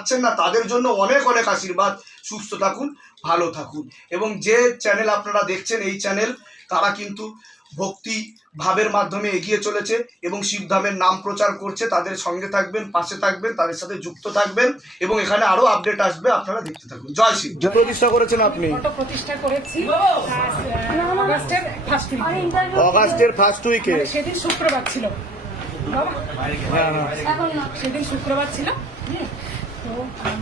পাচ্ছেন না তাদের জন্য অনেক অনেক আশীর্বাদ। সুস্থ থাকুন, ভালো থাকুন। এবং যে চ্যানেল আপনারা দেখছেন এই চ্যানেল তারা কিন্তু ভক্তি ভাবের মাধ্যমে এগিয়ে চলেছে এবং শিবধামের নাম প্রচার করছে। তাদের সঙ্গে থাকবেন, পাশে থাকবেন, তাদের সাথে যুক্ত থাকবেন এবং এখানে আরো আপডেট আসবে, আপনারা দেখতে থাকুন। জয় শিব। যে প্রতিষ্ঠা করেছেন আপনি? ফটো প্রতিষ্ঠা করেছি অগাস্টের ফার্স্ট উইকে। সেদিন শুক্রবার ছিল বাবা, সেদিন শুক্রবার ছিল। তো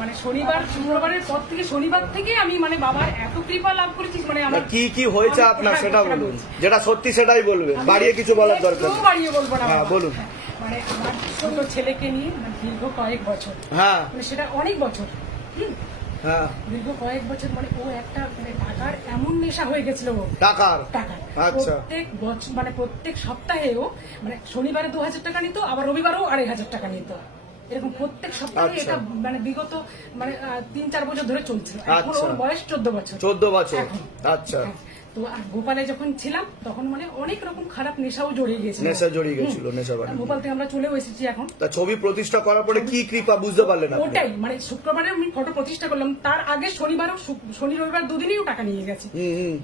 মানে শুক্রবারের পর থেকে শনিবার থেকে আমি মানে বাবার এত কৃপা লাভ করেছি। মানে আমার কি কি হয়েছে আপনার সেটা বলুন, যেটা সত্যি সেটাই বলবেন, বাড়িয়ে কিছু বলার দরকার নেই। বাড়িয়ে বলবো না। হ্যাঁ বলুন। মানে আমার ছোট ছেলেকে নিয়ে দীর্ঘ কয়েক বছর, হ্যাঁ মানে সেটা অনেক বছর, হ্যাঁ দীর্ঘ কয়েক বছর মানে ও একটা মানে টাকার এমন নেশা হয়ে গেছিল। ও টাকার আচ্ছা। প্রত্যেক বছর মানে প্রত্যেক সপ্তাহেও মানে শনিবারে 2000 টাকা নিত, আবার রবিবারেও 2500 টাকা নিত। এরকম প্রত্যেক সপ্তাহে এটা মানে বিগত মানে 3-4 বছর ধরে চলছিল। এখন ওর বয়স 14 বছর। 14 বছর আচ্ছা। তো আর ভোপালে যখন ছিলাম তখন মানে অনেক রকম খারাপ নেশাও জড়িয়ে গেছিল। নেশা বাড়ি। ভোপাল থেকে আমরা চলেও এসেছি এখন। তা ছবি প্রতিষ্ঠা করার পরে কি কৃপা বুঝতে পারলেন আপনি? ওটাই মানে শুক্রবারে আমি ফটো প্রতিষ্ঠা করলাম, তার আগে শনিবারও শনি রবিবার দুদিনেও টাকা নিয়ে গেছে।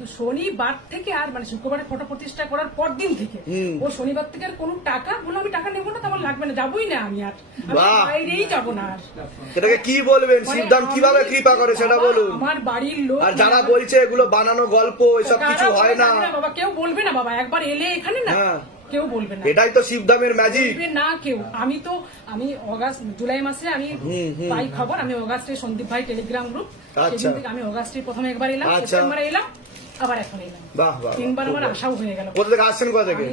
তো শনিবার থেকে আর মানে শুক্রবারে ফটো প্রতিষ্ঠা করার পর দিন থেকে ও শনিবার থেকে আর কোনো টাকা বলে আমি টাকা নেবো না, তো আমার লাগবে না, যাবোই না আমি আর বাইরেই যাবো না আর। এটাকে কি বলবেন? শিবধাম কিভাবে কৃপা করে সেটা বলুন। আমার বাড়ির লোক আর যারা বলছে এগুলো বানানো গল্প, এসব কিছু হয় না বাবা, কেউ বলবে না বাবা, একবার এলে এখানে না কেউ বলবে না। এটাই তো শিবধামের ম্যাজিক না কেউ। আমি জুলাই মাসে আমি পাই খবর, আমি অগাস্টে সন্দীপ ভাই টেলিগ্রাম গ্রুপ, সেদিন থেকে আমি অগাস্টে প্রথমে একবার এলাম, সেপ্টেম্বরে এলাম, আবার এখন এলাম। বাহ বাহ, 3বার আমার আশাও হয়ে গেল। কোথা থেকে আসছেন? কোথা থেকে?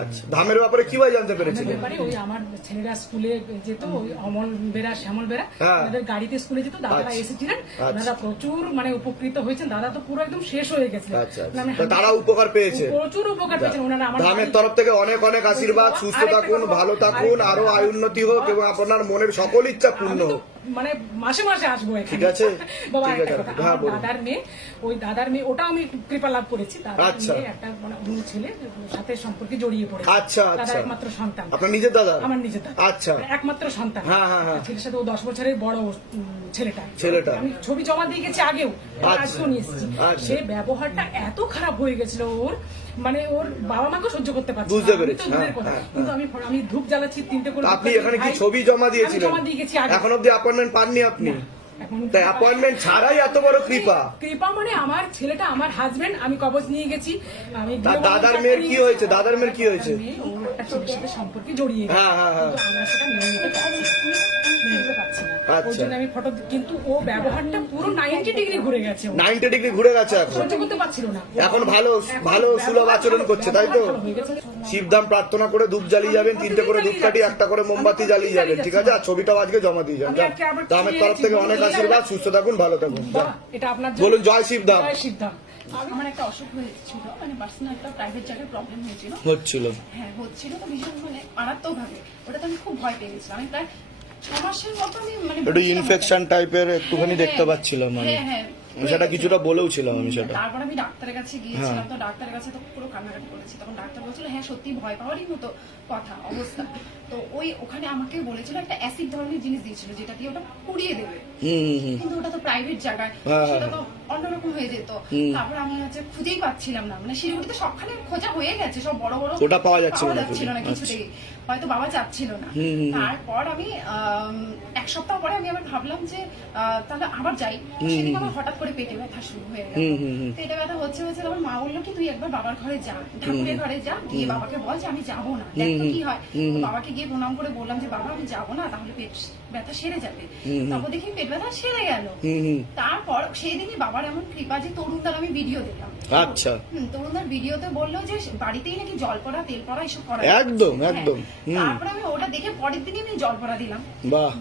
আচ্ছা, ধামের ব্যাপারে কিভাবে জানতে পেরেছিলেন? ওই আমার ছেলেরা স্কুলে যেত, ওই অমল বেরা, শ্যামল বেরা, ওদের গাড়িতে স্কুলে যেত, দাদারা এসেছিলেন, দাদা প্রচুর মানে উপকৃত হয়েছেন। দাদা তো পুরো একদম শেষ হয়ে গেছে, তারা উপকার পেয়েছে, প্রচুর উপকার পেয়েছেন ওনারা। আমার ধামের তরফ থেকে অনেক অনেক আশীর্বাদ। সুস্থ থাকুন, ভালো থাকুন, আরো আয় উন্নতি হোক এবং আপনার মনের সকল ইচ্ছা পূর্ণ হোক। মানে মাসে মাসে আসবো এখানে। ঠিক আছে বাবা, দাদার মেয়ে ওটা আমি কৃপা লাভ করেছি। একটা মানে অন্য ছেলে সাথে সম্পর্কে জড়িয়ে পড়েছে। দাদার একমাত্র সন্তান। আপনার নিজের দাদা? আমার নিজের দাদা। আচ্ছা, একমাত্র সন্তান। ছেলের সাথে ও 10 বছরের বড় ছেলেটা। আমি ছবি জমা দিয়ে গেছি আগেও, আজকেও নিয়ে এসেছি। সে ব্যবহারটা এত খারাপ হয়ে গেছিল ওর, মানে ওর বাবা মাকে সহ্য করতে পারছে না। বুঝতে পেরেছি। কিন্তু আমি ধূপ জ্বালাচ্ছি 3টে করে। আপনি এখানে কি ছবি জমা দিয়েছিলেন? জমা দিয়ে গেছি। এখন অব্দি অ্যাপয়েন্টমেন্ট পাননি আপনি? তাই অ্যাপয়েন্টমেন্ট ছাড়াই এত বড় কৃপা? মানে আমার ছেলেটা, আমার হাজবেন্ড, আমি কবজ নিয়ে গেছি। আমি দাদার মেয়ের কি হয়েছে? দাদার মেয়ের কি হয়েছে? একটা ছেলের সাথে সম্পর্কে জড়িয়ে গেছে। আমরা সেটা মেনে নিতে পারছি না। আমি ফটো, কিন্তু ও ব্যবহারটা পুরো 90 ডিগ্রি ঘুরে গেছে। 90 ডিগ্রি ঘুরে গেছে, এখন সহ্য করতে পারছিল না। এখন ভালো সুলভ আচরণ করছে, তাই তো? শিবধাম প্রার্থনা করে ধূপ জ্বালিয়ে যাবেন, 3টে করে ধূপকাঠি, 1টা করে মোমবাতি জ্বালিয়ে যাবেন, ঠিক আছে? আর ছবিটাও আজকে জমা দিয়ে যান। ধামের তরফ থেকে অনেক আশীর্বাদ। সুস্থ থাকুন, ভালো থাকুন। এটা আপনার বলুন জয় শিবধাম। জয় শিবধাম। আমার একটা অসুখ হয়েছিল, মানে পার্সোনাল একটা প্রাইভেট জায়গায় প্রবলেম হচ্ছিল। হচ্ছিল তো ভীষণ মানে মারাত্মক ভাবে। ওটাতে আমি খুব ভয় পেয়ে গেছিলাম। আমি প্রায় 6 মাসের মতো আমি মানে একটু ইনফেকশন টাইপের একটুখানি দেখতে পাচ্ছিলাম আমি। সেটা কিছুটা বলেও ছিলাম আমি সেটা। তারপর আমি ডাক্তারের কাছে গিয়েছিলাম, তো ডাক্তারের কাছে তো পুরো কান্নাকাটি করেছি। তখন ডাক্তার বলছিল হ্যাঁ সত্যি ভয় পাওয়ারই মতো কথা অবস্থা। তো ওখানে আমাকে বলেছিল একটা অ্যাসিড ধরনের জিনিস দিয়েছিল, যেটা দিয়ে ওটা পুড়িয়ে দেবে। কিন্তু ওটা তো প্রাইভেট জায়গায়, সেটা তো অন্যরকম হয়ে যেত। তারপর আমি খুঁজেই পাচ্ছিলাম না, মানে শিলিগুড়িতে সবখানে খোঁজা হয়ে গেছে, সব বড় বড় ওটা পাওয়া যাচ্ছিল না কিছুতেই, হয়তো বাবা চাচ্ছিল না। তারপর আমি 1 সপ্তাহ পরে আমি আবার ভাবলাম যে তাহলে আবার যাই। সেদিন আমার হঠাৎ করে পেটে ব্যথা শুরু হয়ে গেল। পেটে ব্যথা হচ্ছে তখন মা বললো কি তুই একবার বাবার ঘরে যা, ঠাকুরের ঘরে যা, গিয়ে বাবাকে বল যে আমি যাবো না, দেখ তো কি হয়। বাবাকে গিয়ে প্রণাম করে বললাম যে বাবা আমি যাবো না, তাহলে পেট ব্যথা সেরে যাবে। তারপর দেখি পেট ব্যথা সেরে গেল। তারপর সেই দিনই বাবার এমন কৃপা যে তরুণদার আমি ভিডিও দেখলাম। আচ্ছা, তরুণদার ভিডিওতে বললো যে বাড়িতেই নাকি জল পড়া তেল পড়া এসব করা। একদম। তারপরে আমি ওটা দেখে পরের দিনই আমি জল পড়া দিলাম,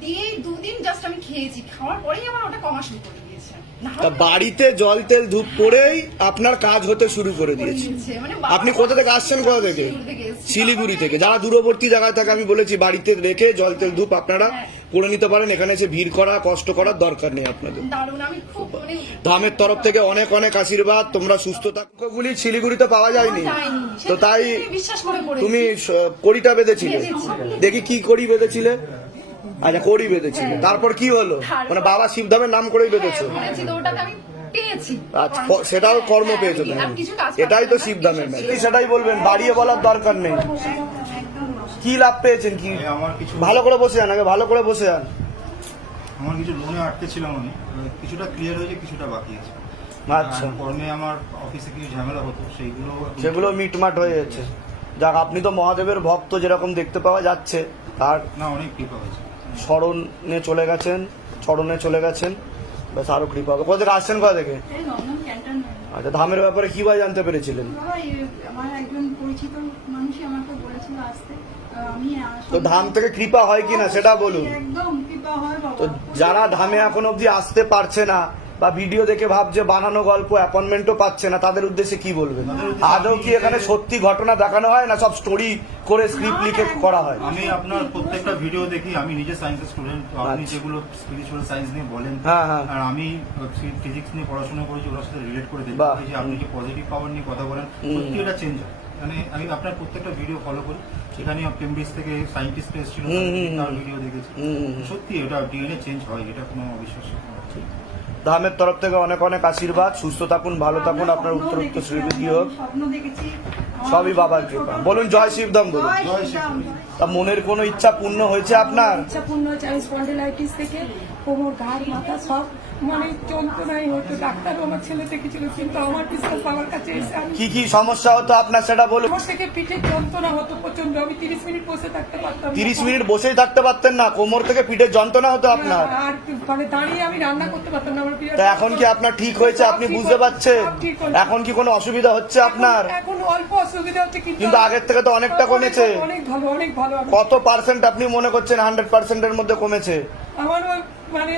দিয়ে 2 দিন জাস্ট আমি খেয়েছি। খাওয়ার পরেই আমার ওটা কমা শুরু করে দিয়েছে। বাড়িতে জল তেল ধূপ করেই আপনার কাজ হতে শুরু করে দিয়েছে। আপনি কোথা থেকে আসছেন? কোথা থেকে? শিলিগুড়ি থেকে। যারা দূরবর্তী জায়গায় থাকে আমি বলেছি বাড়িতে রেখে জল তেল ধূপ আপনারা করে নিতে পারেন। এখানে এসে ভিড় করা, কষ্ট করার দরকার নেই আপনাদের। ধামের তরফ থেকে অনেক অনেক আশীর্বাদ। তোমরা সুস্থ থাকো। গুলি শিলিগুড়িতে পাওয়া যায়নি, তো তাই তুমি কড়িটা বেঁধেছিলে। দেখি কি কড়ি বেঁধেছিলে? আচ্ছা করি বেঁধেছিল, তারপর কি হলো? মানে বাবা শিবধামের নাম করেই বেঁধেছে। বলেছি তো ওটাতে আমি পেয়েছি। আচ্ছা সেটাও কর্ম পেয়েছো তুমি, আমি কিছু কাজ এটাই তো শিবধামের ম্যাচ। সেটাই বলবেন, বাড়িয়ে বলার দরকার নেই। কি লাভ পেয়েছেন কি? আমার কিছু ভালো করে বসে যান, আগে ভালো করে বসে যান। আমার কিছু লোনে আটকে ছিলাম আমি, কিছুটা ক্লিয়ার হয়েছে, কিছুটা বাকি আছে। আচ্ছা। আর কর্মে আমার অফিসে কিছু ঝামেলা হতো, সেগুলো মিটমাট হয়ে যাচ্ছে। যাক, আপনি তো মহাদেবের ভক্ত যেরকম দেখতে পাওয়া যাচ্ছে, আর না অনেক কৃপা হয়েছে। চরণে চলে গেছেন, ব্যাস আরো কৃপা হবে। কোথা থেকে আসছেন, কোথা থেকে? আচ্ছা, ধামের ব্যাপারে কি ভাই জানতে পেরেছিলেন? আমার একজন পরিচিত মানুষই আমাকে বলেছিল আসতে। আমি তো ধাম থেকে কৃপা হয় কিনা সেটা বলুন। একদম কৃপা হয় বাবা। তো যারা ধামে এখন অবধি আসতে পারছে না বা ভিডিও দেখে ভাবছে বানানো গল্প, অ্যাপয়েন্টমেন্টও পাচ্ছে না, তাদের উদ্দেশ্যে কি বলবেন? আদৌ কি এখানে সত্যি ঘটনা দেখানো হয় না সব স্টোরি করে স্ক্রিপ্ট লিখে করা হয়? আমি আপনার প্রত্যেকটা ভিডিও দেখি, আমি নিজে সায়েন্সের স্টুডেন্ট। আপনি আচ্ছা। যেগুলো স্পিরিচুয়াল সায়েন্স নিয়ে বলেন, হ্যাঁ, হ্যাঁ। আর আমি ফিজিক্স নিয়ে পড়াশোনা করেছি, ওর সাথে রিলেট করে দেখি বাহ। যে আপনি যে পজিটিভ পাওয়ার নিয়ে কথা বলেন, সত্যি এটা চেঞ্জ হয়। মানে আমি আপনার প্রত্যেকটা ভিডিও ফলো করি, সেখানে কেমব্রিজ থেকে সায়েন্টিস্ট এসেছিল, তার ভিডিও দেখেছি। সত্যি এটা ডিএনএ চেঞ্জ হয়, এটা কোনো অবিশ্বাস্য না। ধামের তরফ থেকে অনেক অনেক আশীর্বাদ। সুস্থ থাকুন, ভালো থাকুন, আপনার উত্তরোত্তর শ্রীবৃদ্ধি হোক। স্বপ্ন দেখেছি। সবই বাবার কৃপা। বলুন জয় শিবধাম বলুন। জয় শ্রীরাম। তা মনের কোনো ইচ্ছা পূর্ণ হয়েছে আপনার? ইচ্ছা পূর্ণ হয়েছে। আমি স্পন্ডিলাইটিস থেকে কোমর, ঘাড়, মাথা সব মানে যন্ত্রণাই হতো। ডাক্তারও আমার ছেলে দেখেছিল, কিন্তু আমার বিশ্বাস বাবার কাছে এসে আমি কি কি সমস্যা হতো আপনার সেটা বলুন। কোমর থেকে পিঠের যন্ত্রণা হতো প্রচন্ড। আমি 30 মিনিট বসে থাকতে পারতাম না। 30 মিনিট বসেই থাকতে পারতেন না? কোমর থেকে পিঠের যন্ত্রণা হতো আপনার? আর মানে দাঁড়িয়ে আমি রান্না করতে পারতাম না। আমার period তা এখন কি আপনার ঠিক হয়েছে? আপনি বুঝতে পারছেন এখন কি কোনো অসুবিধা হচ্ছে আপনার? এখন অল্প অসুবিধা হচ্ছে, কিন্তু আগের থেকে তো অনেকটা কমেছে। অনেক ভালো, অনেক ভালো। কত পার্সেন্ট আপনি মনে করছেন 100%-এর মধ্যে কমেছে? আমার মানে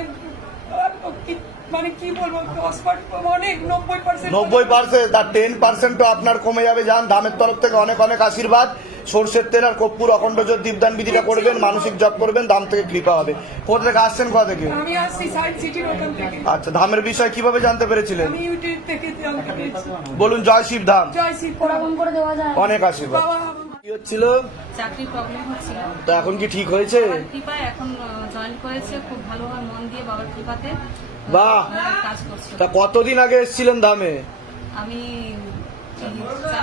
মানে কি বলবো, 10% অনেক 90%। 90%, আর 10% আপনার কমে যাবে। যান, ধামের তরফ থেকে অনেক অনেক আশীর্বাদ। সর্ষের তেল আর কর্পূর অখণ্ড জ্যোতি দীপদান বিধিটা করবেন, মানসিক জপ করবেন, ধাম থেকে কৃপা হবে। কোথা থেকে আসছেন, কোথা থেকে? আমি আসছি সায়েন্স সিটির ওখান থেকে। আচ্ছা, ধামের বিষয় কিভাবে জানতে পেরেছিলেন? আমি ইউটিউব থেকে জানতে পেরেছি। বলুন জয় শিব ধাম। জয় শ্রী কোরআন করে দেওয়া যায়। অনেক আশীর্বাদ। বাবা কি হচ্ছিল? চাকরির প্রবলেম হচ্ছিল, তো এখন কি ঠিক হয়েছে? বাবার কৃপায় এখন জয়েন করেছে। খুব ভালোভাবে মন দিয়ে বাবার কৃপাতে বাহ। কাজ করছে। তা কতদিন আগে এসেছিলেন ধামে? আমি 4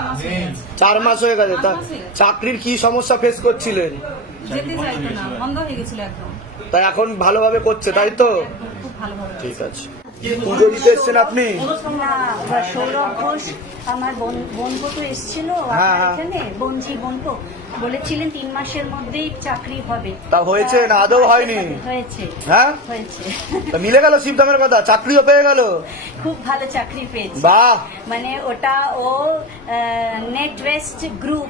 মাস হয়ে গেছে। 4 মাস হয়ে গেছে। তা চাকরির কি সমস্যা ফেস করছিলেন? যেতে চাইতো না, বন্ধ হয়ে গেছিল একদম। তা এখন ভালোভাবে করছে, তাই তো? একদম খুব ভালোভাবে। ঠিক আছে। পুজো দিতে এসছেন আপনি? না, সৌরভ ঘোষ আমার বোনপো তো এসেছিল হ্যাঁ, হ্যাঁ। এখানে, বোনজি বোনপো বলেছিলেন 3 মাসের মধ্যেই চাকরি হবে। তা হয়েছে না আদৌ হয়নি? হয়েছে, হ্যাঁ, হয়েছে। তা মিলে গেল শিবধামের কথা, চাকরিও পেয়ে গেল। খুব ভালো চাকরি পেয়েছে। বাহ। মানে ওটা ও নেট ওয়েস্ট গ্রুপ,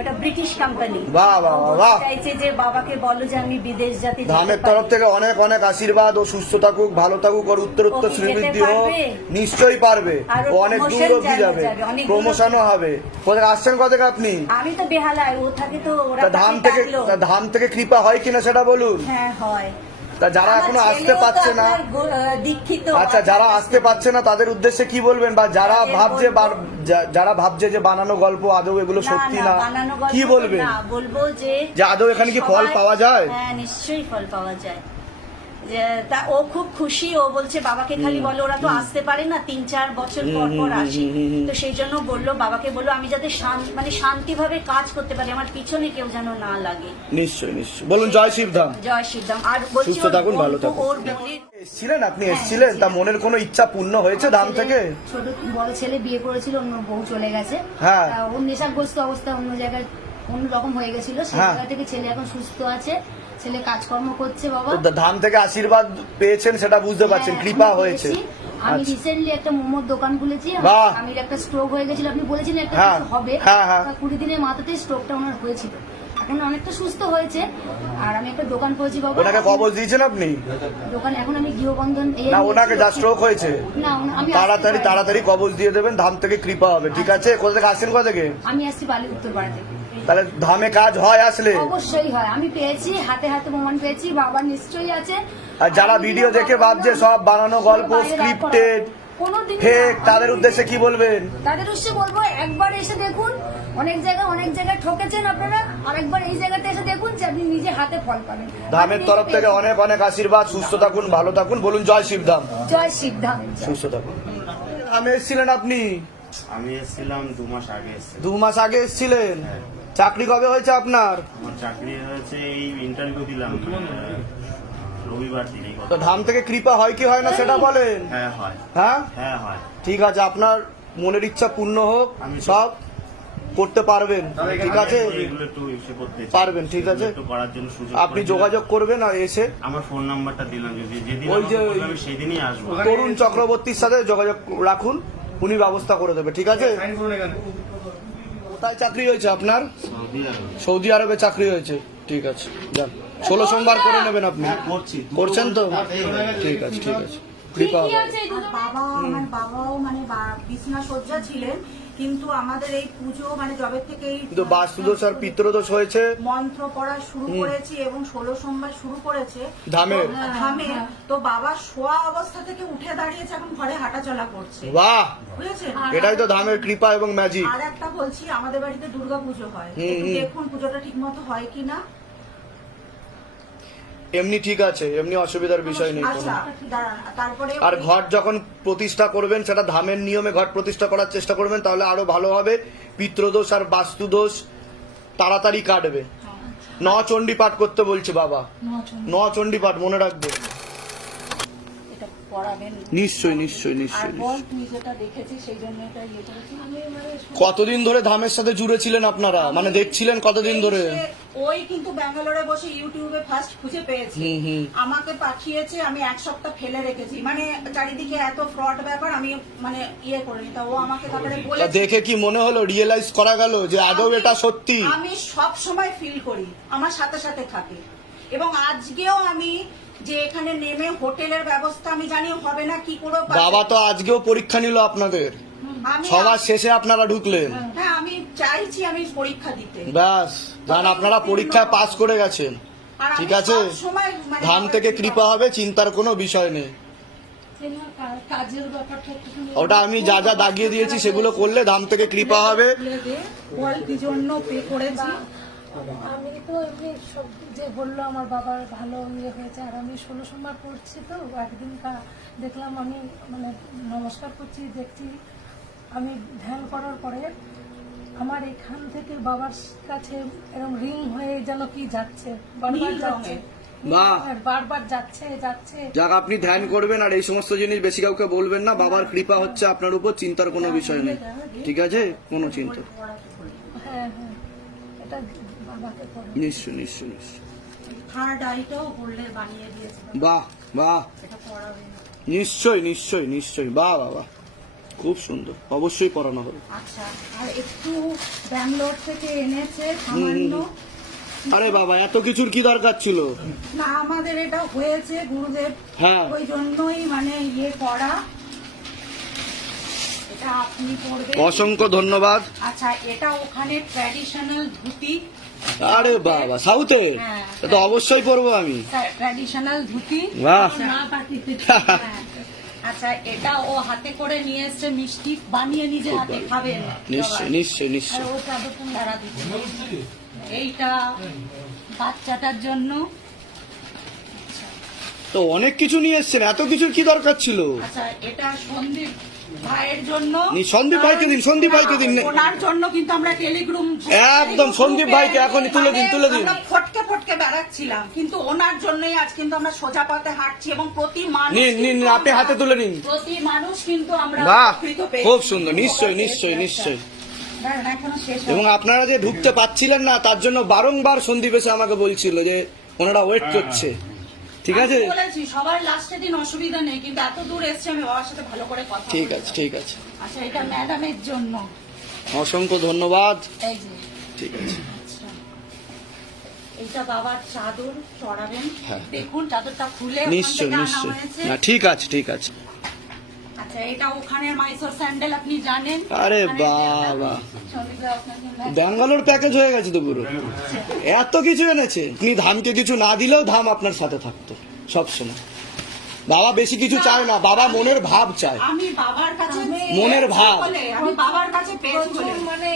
ওটা ব্রিটিশ কোম্পানি। বাহ, বাহ, বাহ, বাহ। চাইছে যে বাবাকে বলো যে আমি বিদেশ যাতে যেতে ধামের পারি। তরফ থেকে অনেক অনেক আশীর্বাদ। ও সুস্থ থাকুক, ভালো থাকুক, ওর উত্তরোত্তর ও কি শ্রীবৃদ্ধি যেতে হোক। পারবে? নিশ্চয়ই পারবে। আর ও অনেক দূর promotion অব্দি যাবে, যাবে, অনেক দূর প্রমোশনও হবে। কোথায় আসছেন, কোথা থেকে আপনি? আমি তো বেহালায়, ও থাকে তো ওরা তা ধাম থেকে, ডাকলো। তা ধাম থেকে কৃপা হয় কিনা সেটা বলুন। হ্যাঁ হয়। তা যারা আমার এখনো আসতে ছেলেও তো পারছে না, আপনার দীক্ষিত। আচ্ছা যারা আসতে পারছে না তাদের উদ্দেশ্যে কি বলবেন? বা যারা ভাবছে যারা ভাবছে যে বানানো গল্প আদৌ এগুলো সত্যি না, বানানো গল্প কি বলবেন? না, বলবো যে আদৌ এখানে কি ফল সবাই- পাওয়া যায়? হ্যাঁ, নিশ্চয়ই ফল পাওয়া যায়। তা ও খুব খুশি। ও বলছে বাবাকে খালি বলো, ওরা তো আসতে পারে না, 3-4 বছর পর পর আসে। তো সেই জন্য বললো, বাবাকে বললো আমি যাতে মানে শান্তিভাবে কাজ করতে পারি, আমার পিছনে কেউ যেন না লাগে। নিশ্চয়ই নিশ্চয়ই। বলুন জয় শিবধাম। জয় শিবধাম। আর বলছি সুস্থ থাকুন, ভালো থাকুন। ওর বোনের এসছিলেন আপনি, এসছিলেন, তা মনের কোনো ইচ্ছা পূর্ণ হয়েছে ধাম থেকে? ছোট বড় ছেলে বিয়ে করেছিল, অন্য বউ চলে গেছে। হ্যাঁ। তা ওর নেশাগ্রস্ত অবস্থা অন্য জায়গায় অন্য রকম হয়ে গেছিল, সেই হ্যাঁ। জায়গা থেকে ছেলে এখন সুস্থ আছে, ছেলে কাজকর্ম করছে। বাবা তো ধাম থেকে আশীর্বাদ পেয়েছেন সেটা বুঝতে পারছেন, হ্যাঁ, কৃপা আমি হয়েছে। পেয়েছি। আমি আচ্ছা। রিসেন্টলি একটা মোমোর দোকান খুলেছি। বাহ। আমি একটা স্ট্রোক হয়ে গেছিল, আপনি বলেছিলেন একটা হ্যাঁ, কিছু হবে। হ্যাঁ, হ্যাঁ। 20 দিনের মাথাতে স্ট্রোকটা ওনার হয়েছিল, এখন অনেকটা সুস্থ হয়েছে। আর আমি একটা দোকান করেছি বাবা। ওনাকে কবজ দিয়েছেন আপনি? দোকান এখন আমি গৃহবন্ধন না, ওনাকে যা স্ট্রোক হয়েছে না, আমি তাড়াতাড়ি তাড়াতাড়ি কবজ দিয়ে দেবেন, ধাম থেকে কৃপা হবে। ঠিক আছে। কোথা থেকে আসছেন, কোথা থেকে? আমি আসছি বালি উত্তরপাড়া থেকে। তাহলে ধামে কাজ হয় আসলে? অবশ্যই হয়, আমি পেয়েছি, হাতে হাতে প্রমাণ পেয়েছি, বাবা নিশ্চয়ই আছে। আর যারা ভিডিও দেখে ভাবছে সব বানানো গল্প, স্ক্রিপ্টেড, কোনোদিনই ফেক, না। তাদের উদ্দেশ্যে কি বলবেন? তাদের উদ্দেশ্যে বলবো একবার এসে দেখুন, অনেক জায়গায় ঠকেছেন আপনারা, আরেকবার এই জায়গাতে এসে দেখুন যে আপনি নিজে হাতে ফল পাবেন। ধামের তরফ থেকে অনেক অনেক আশীর্বাদ, সুস্থ থাকুন, ভালো থাকুন, বলুন জয় শিবধাম। জয় শিবধাম। সুস্থ থাকুন। ধামে এসেছিলেন আপনি? আমি এসেছিলাম 2 মাস আগে। 2 মাস আগে এসেছিলেন? চাকরি কবে হয়েছে আপনার? আমার চাকরি হয়েছে, এই ইন্টারভিউ দিলাম রবিবার দিনই। তো ধাম থেকে কৃপা হয় কি হয় না সেটা বলেন। হ্যাঁ হয়। হ্যাঁ হ্যাঁ হয়। ঠিক আছে, আপনার মনের ইচ্ছা পূর্ণ হোক, আমি সব করতে পারবেন, ঠিক আছে? এগুলো একটু ইসে করতে চাই। পারবেন, ঠিক আছে। একটু করার জন্য সুযোগ আপনি করে দিন। যোগাযোগ করবেন আর এসে আমার ফোন নাম্বারটা দিলাম, যদি যেদিন ওই যে আমাকে বলবে আমি সেদিনই আসবো। তরুণ চক্রবর্তীর সাথে যোগাযোগ রাখুন, উনি ব্যবস্থা করে দেবে, ঠিক আছে? কোথায় চাকরি হয়েছে আপনার? সৌদি আরবে। সৌদি আরবে চাকরি হয়েছে, ঠিক আছে, যান। 16 সোমবার করে নেবেন আপনি? করছেন তো? ঠিক আছে, ঠিক আছে, কৃপা হবে। আর আমার বাবাও মানে বিছনা শয্যা ছিলেন, কিন্তু আমাদের এই পুজো মানে জবে থেকে এই কিন্তু বাস্তুদোষ আর পিতৃদোষ হয়েছে, মন্ত্র পড়া শুরু করেছি এবং 16 সোমবার শুরু করেছে ধামের। তো বাবা শোয়া অবস্থা থেকে উঠে দাঁড়িয়েছে, এখন ঘরে হাঁটাচলা করছে, বাহ, বুঝেছেন? এটাই তো ধামের কৃপা এবং ম্যাজিক। আর একটা বলছি, আমাদের বাড়িতে দুর্গা পুজো হয়, একটু দেখুন পুজোটা ঠিক মতো হয় কিনা। এমনি ঠিক আছে, এমনি অসুবিধার বিষয় নেই কোনো। আচ্ছা দাঁড়ান, তারপরে আর ঘট যখন প্রতিষ্ঠা করবেন সেটা ধামের নিয়মে ঘট প্রতিষ্ঠা করার চেষ্টা করবেন, তাহলে আরো ভালো হবে। পিতৃদোষ আর বাস্তুদোষ তাড়াতাড়ি কাটবে। চণ্ডী পাঠ করতে বলছে বাবা, চণ্ডী পাঠ মনে রাখবে। এটা পড়াবেন। নিশ্চয়ই, নিশ্চয়ই, আর নিশ্চয়ই। বল, তুই যেটা দেখেছি সেই জন্য এটা ইয়ে করেছি। কতদিন ধরে ধামের সাথে জুড়ে ছিলেন আপনারা, মানে দেখছিলেন কতদিন ধরে? ওই কিন্তু ব্যাঙ্গালোরে বসে ইউটিউবে ফার্স্ট খুঁজে পেয়েছি, আমাকে পাঠিয়েছে, আমি 1 সপ্তাহ ফেলে রেখেছি, মানে চারিদিকে এত ফ্রড ব্যাপার, আমি মানে ইয়ে করিনি। তা ও আমাকে তারপরে তা বলেছে, দেখে কি মনে হলো, রিয়েলাইজ করা গেল যে আদৌ এটা সত্যি? আমি সব সময় ফিল করি, আমার সাথে সাথে থাকে। এবং আজকেও আমি যে এখানে নেমে হোটেলের ব্যবস্থা আমি জানি হবে না, কি করে বাবা তো আজকেও পরীক্ষা নিল আপনাদের, আমি সবার শেষে আপনারা ঢুকলেন। হ্যাঁ, আমি চাইছি আমি পরীক্ষা দিতে। ব্যাস, জান আপনারা পরীক্ষায় পাস করে গেছেন, আর আমি ঠিক আছে? সবসময় মানে ধাম থেকে কৃপা হবে, চিন্তার কোনো বিষয় নেই। কাজের ব্যাপারটা একটুখানি ওটা আমি যা যা দাগিয়ে দিয়েছি সেগুলো করলে ধাম থেকে কৃপা হবে। বল কি জন্য পে করেছি। আমি তো এমনি সব যে বললো আমার বাবার ভালো ইয়ে হয়েছে, আর আমি 16 সোমবার করছি, তো একদিন দেখলাম আমি মানে নমস্কার করছি, দেখছি আমি ধ্যান করার পরে আমার এখান থেকে বাবার কাছে এরকম রিং হয়ে যেন কি যাচ্ছে, বারবার যাচ্ছে, বাহ। বারবার যাচ্ছে। যাক, আপনি ধ্যান করবেন আর এই সমস্ত জিনিস বেশি কাউকে বলবেন না। বাবার কৃপা হচ্ছে আপনার উপর, চিন্তার কোনো বিষয় নেই, ঠিক আছে? কোনো চিন্তা। হ্যাঁ, এটা বাবাকে করে। নিশ্চয়, নিশ্চয়, নিশ্চয়। থার্ড আইটাও বললে বানিয়ে দিয়েছে, বাহ, বাহ, এটা পড়াবে না। নিশ্চয়, নিশ্চয়, নিশ্চয়, বাহ বাবা, খুব সুন্দর, অবশ্যই পড়ানো হবে। আচ্ছা, আর একটু ব্যাঙ্গালোর থেকে এনেছে সামান্য। আরে বাবা, এত কিছুর কি দরকার ছিল? না, আমাদের এটা হয়েছে গুরুদেব, হ্যাঁ। ওই জন্যই মানে ইয়ে করা। এটা আপনি পড়বেন। অসংখ্য ধন্যবাদ। আচ্ছা, এটা ওখানে ট্র্যাডিশনাল ধুতি। আরে বাবা, সাউথে? হ্যাঁ। তো অবশ্যই পড়বো আমি। ট্র্যাডিশনাল ধুতি। বাহ। হ্যাঁ। আচ্ছা, এটা ও হাতে করে নিয়ে এসছে, মিষ্টি বানিয়ে নিজে হাতে খাবেন। নিশ্চয়, নিশ্চয়, আর নিশ্চয়। ওটা দেখুন তারা দিচ্ছে। এইটা বাচ্চাটার জন্য। তো অনেক কিছু নিয়ে এসছেন, এত কিছুর কি দরকার ছিল? আচ্ছা, এটা সন্দীপ ভাইয়ের জন্য। সন্দীপ ভাইকে দিন, সন্দীপ ভাইকে দিন। ওনার জন্য কিন্তু আমরা টেলিগ্রাম একদম সন্দীপ ভাইকে এখনই তুলে দিন, তুলে দিন। আমরা ফটকে ফটকে বেড়াচ্ছিলাম, কিন্তু ওনার জন্যই আজ কিন্তু আমরা সোজা পথে হাঁটছি, এবং প্রতি মানুষ নিন, নিন, কিন্তু আপনি হাতে তুলে নিন। প্রতি মানুষ কিন্তু আমরা বাহ, উপকৃত পেয়েছি। খুব সুন্দর, নিশ্চয়, নিশ্চয়, নিশ্চয়। দাঁড়ান, এখনো শেষ এবং হয়নি। আপনারা যে ঢুকতে পাচ্ছিলেন না, তার জন্য বারংবার সন্দীপ এসে আমাকে বলছিল যে ওনারা ওয়েট করছে, ঠিক আছে? আমি বলেছি সবার লাস্টের দিন অসুবিধা নেই, কিন্তু এত দূর এসছে, আমি বাবার সাথে ভালো করে কথা ঠিক বলবো। আছে, ঠিক আছে। আচ্ছা, এটা ম্যাডামের জন্য। অসংখ্য ধন্যবাদ। এই যে, ঠিক আছে। আচ্ছা, এইটা বাবার চাদর চড়াবেন। হ্যাঁ। দেখুন চাদরটা খুলে ওখান নিশ্চয়, থেকে আনা নিশ্চয়। হয়েছে। না, ঠিক আছে, ঠিক আছে। আচ্ছা, এটা ওখানের মাইসোর স্যান্ডেল, আপনি জানেন। আরে ওখানে বাবা, সন্দীপদা আপনাকে ব্যাঙ্গালোর প্যাকেজ হয়ে গেছে তো পুরো, এত কিছু এনেছে। আপনি ধামকে কিছু না দিলেও ধাম আপনার সাথে থাকতো সবসময়। বাবা বেশি কিছু চায় না, বাবা মনের ভাব চায়, আমি বাবার কাছে মনের ভাব। আমি বাবার কাছে পেয়েছি বলে। মানে